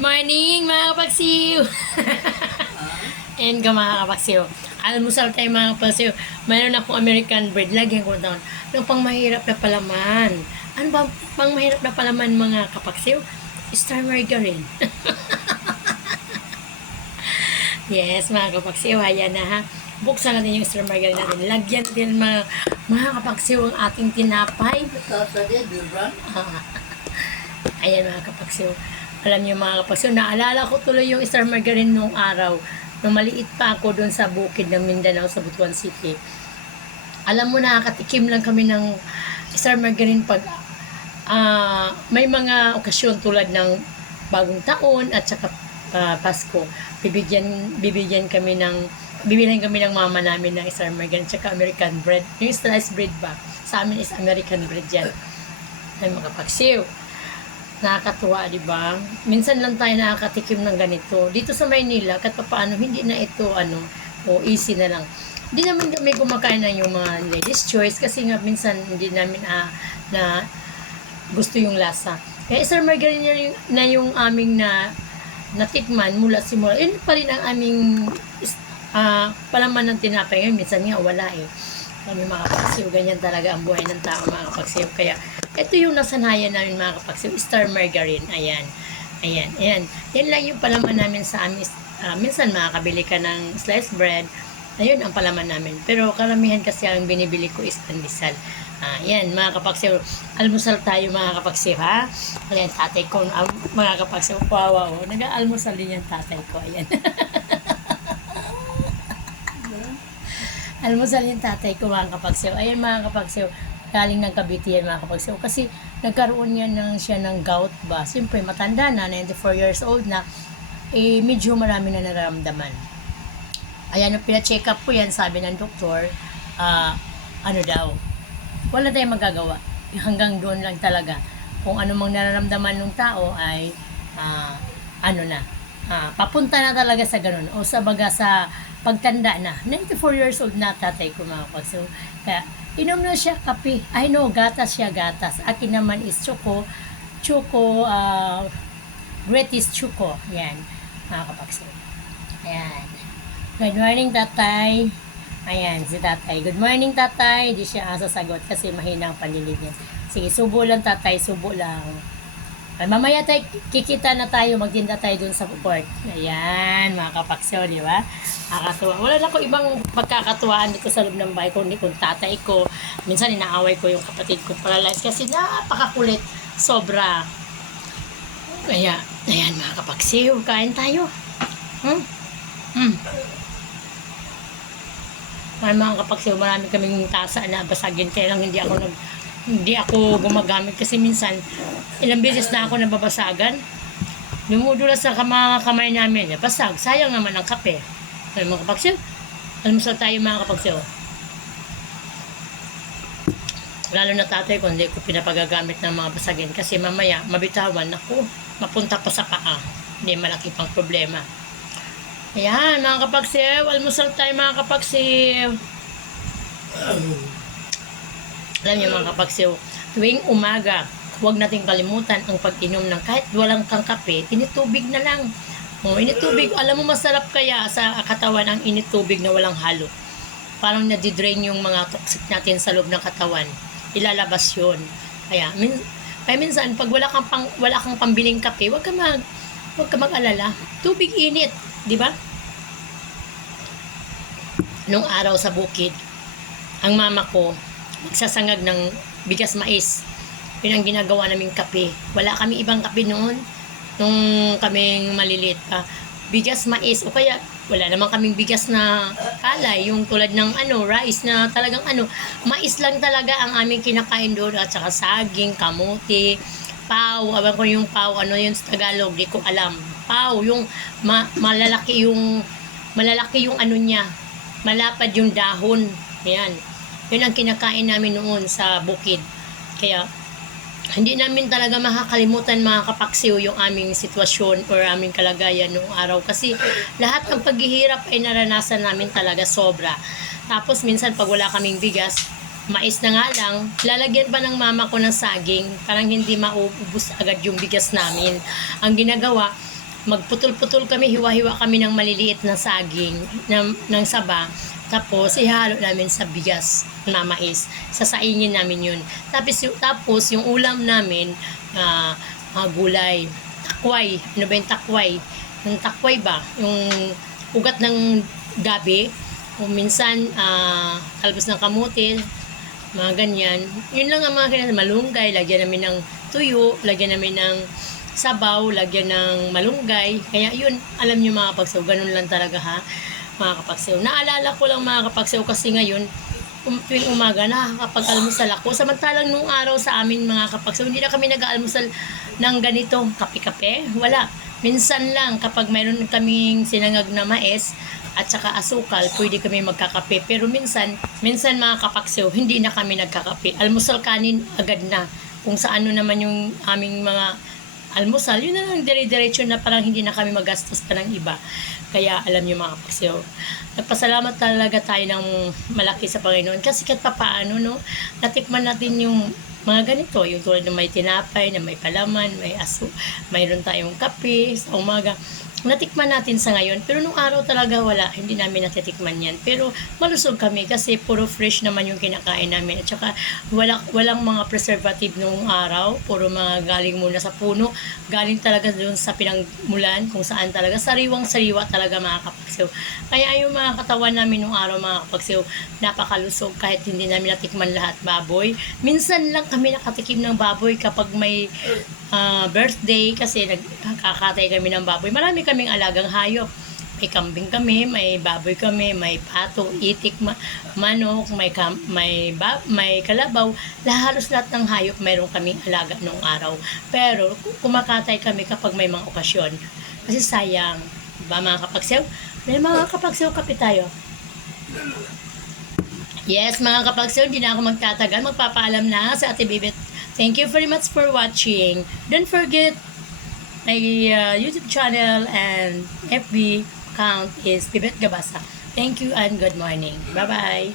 morning mga kapagsiw! And ka mga kapagsiw. Almusal tayo mga kapagsiw. Mayroon akong American bread. Lagyan ko doon. Ng pang mahirap na palaman. Ano ba pang mahirap na palaman mga kapagsiw? Star margarine. yes, mga kapagsiw. Ayan na ha. Buksan natin yung star margarine natin. Lagyan natin mga, mga kapagsiw ang ating tinapay. Ayan mga kapagsiw. Alam niyo mga kapagsiw, naalala ko tuloy yung Star Margarine nung araw. Nung maliit pa ako doon sa bukid ng Mindanao sa Butuan City. Alam mo, nakakatikim lang kami ng Star Margarine pag ah, may mga okasyon tulad ng bagong taon at saka ah, Pasko. Bibigyan, bibigyan kami ng bibilhin kami ng mama namin ng Star Margarine tsaka American bread. Yung sliced bread ba? Sa amin is American bread yan. Ay mga paksiw. Nakakatuwa, di ba? Minsan lang tayo nakakatikim ng ganito. Dito sa Maynila, kahit pa paano, hindi na ito, ano, o easy na lang. Hindi naman kami kumakain ng yung mga ladies choice kasi nga minsan hindi namin ah, na gusto yung lasa. Kaya Sir Margarine na yung, aming na natikman mula simula. Yun pa rin ang aming ah, palaman ng tinapay. Ngayon, minsan nga wala eh. Kami mga kapagsiw, ganyan talaga ang buhay ng tao mga kapagsiw. Kaya ito yung nasanayan namin mga kapagsiw, Star Margarine. Ayan. Ayan. Ayan. Yan lang yung palaman namin sa amin. Ah, minsan makakabili ka ng sliced bread. Ayun ang palaman namin. Pero karamihan kasi ang binibili ko is pandesal. Ah, yan, mga kapagsiw. Almusal tayo mga kapagsiw, ha? Ayan, tatay ko, ah, mga kapagsiw, wow, wow. Nag-aalmusal din yung tatay ko. Ayan. Almusal yung tatay ko mga kapagsiw. Ayan mga kapagsiw, galing ng Cavite yan mga kapagsiw. Kasi nagkaroon yan ng, siya ng gout ba. Siyempre matanda na, 94 years old na, eh medyo marami na nararamdaman. Ayan, nung pina-check up ko yan, sabi ng doktor, ah, ano daw, wala tayong magagawa. Hanggang doon lang talaga. Kung ano mang nararamdaman ng tao ay, ah, ano na, ah, papunta na talaga sa ganun. O sa baga sa pagtanda na. 94 years old na tatay ko mga kapag. So, kaya, inom na siya kape. I know, gatas siya, gatas. Akin naman is choco, choco, ah, greatest choco. Yan, mga kapag. Ayan. Good morning, tatay. Ayan, si tatay. Good morning, tatay. Di siya asa sagot kasi mahina ang pandinig niya. Sige, subo lang, tatay. Subo lang. Ay, mamaya tayo, kikita na tayo, magtinda tayo dun sa court. Ayan, mga kapakso, di ba? Nakakatuwa. Wala na ko ibang pagkakatuwaan dito sa loob ng bahay ko, hindi kung tatay ko. Minsan inaaway ko yung kapatid ko paralyzed kasi napakakulit. Sobra. Kaya, ayan mga kapaksiw, kain tayo. Hmm? Hmm. Ay, mga kapagsiw, marami kaming tasa na basagin. Kaya lang hindi ako nag hindi ako gumagamit kasi minsan ilang beses na ako nababasagan. Dumudulas sa mga kamay namin. Eh, basag. Sayang naman ang kape. Ay, mga kapagsiw. Almusal tayo mga kapagsiw. Lalo na tatay ko, hindi ko pinapagagamit ng mga basagin kasi mamaya mabitawan ako. Mapunta pa sa paa. Hindi malaki pang problema. Ayan, mga kapagsiw. Almusal tayo mga kapagsiw. Alam niyo mga kapagsiw, tuwing umaga, huwag nating kalimutan ang pag-inom ng kahit walang kang kape, initubig na lang. O, initubig, alam mo masarap kaya sa katawan ang initubig na walang halo. Parang nadidrain yung mga toxic natin sa loob ng katawan. Ilalabas yun. Kaya, min, kaya minsan, pag wala kang, pang, wala kang pambiling kape, huwag ka mag, huwag ka mag-alala. Tubig init, di ba? Nung araw sa bukid, ang mama ko, magsasangag ng bigas mais. Yun ang ginagawa naming kape. Wala kami ibang kape noon. Nung kaming maliliit pa. Bigas mais. O kaya, wala naman kaming bigas na kalay. Yung tulad ng ano, rice na talagang ano. Mais lang talaga ang aming kinakain doon. At saka saging, kamuti, pau. Alam ko yung pau. Ano yun sa Tagalog? Di ko alam. Pau. Yung ma- malalaki yung malalaki yung ano niya. Malapad yung dahon. Yan. Yun ang kinakain namin noon sa bukid. Kaya, hindi namin talaga makakalimutan mga kapaksiw yung aming sitwasyon or aming kalagayan noong araw. Kasi lahat ng paghihirap ay naranasan namin talaga sobra. Tapos minsan pag wala kaming bigas, mais na nga lang, lalagyan pa ng mama ko ng saging. Parang hindi maubos agad yung bigas namin. Ang ginagawa, magputol-putol kami, hiwa-hiwa kami ng maliliit na saging ng, ng saba. Tapos, ihalo namin sa bigas na mais. Sasaingin namin yun. Tapos, yung, tapos, yung ulam namin, ah, mga gulay, takway. Ano ba yung takway? Yung takway ba? Yung ugat ng gabi. O minsan, ah, talbos ng kamutin. Mga ganyan. Yun lang ang mga kailangan. Malunggay, lagyan namin ng tuyo, lagyan namin ng sabaw, lagyan ng malunggay. Kaya yun, alam nyo mga kapagsaw, ganun lang talaga ha, mga kapagsaw. Naalala ko lang mga kapagsaw kasi ngayon, um, tuwing umaga, nakakapag-almusal ako. Samantalang nung araw sa amin mga kapagsaw, hindi na kami nag-aalmusal ng ganito, kape-kape. Wala. Minsan lang, kapag mayroon kaming sinangag na mais, at saka asukal, pwede kami magkakape. Pero minsan, minsan mga kapaksew, hindi na kami nagkakape. Almusal kanin agad na. Kung sa ano naman yung aming mga almusal, yun na lang dire-diretso na parang hindi na kami magastos pa ng iba. Kaya alam niyo mga kapaksew, nagpasalamat talaga tayo ng malaki sa Panginoon. Kasi kahit pa paano, no, natikman natin yung mga ganito, yung tulad ng may tinapay, na may palaman, may aso, mayroon tayong kape sa umaga natikman natin sa ngayon. Pero nung araw talaga wala, hindi namin natitikman yan. Pero malusog kami kasi puro fresh naman yung kinakain namin. At saka wala, walang mga preservative nung araw. Puro mga galing muna sa puno. Galing talaga doon sa pinangmulan kung saan talaga. Sariwang-sariwa talaga mga kapagsiw. Kaya yung mga katawan namin nung araw mga kapagsiw, napakalusog kahit hindi namin natikman lahat baboy. Minsan lang kami nakatikim ng baboy kapag may ah, birthday kasi nagkakatay kami ng baboy. Marami kaming alagang hayop. May kambing kami, may baboy kami, may pato, itik, ma- manok, may kam- may ba- may kalabaw. Halos lahat ng hayop mayroon kaming alaga nung araw. Pero kumakatay kami kapag may mga okasyon. Kasi sayang, ba mga kapagsew? May mga kapagsew kape tayo. Yes, mga kapagsew, hindi na ako magtatagal. Magpapaalam na sa Ate Bibit. Thank you very much for watching. Don't forget my uh, YouTube channel and FB account is Bibit Gabasa. Thank you and good morning. Bye-bye.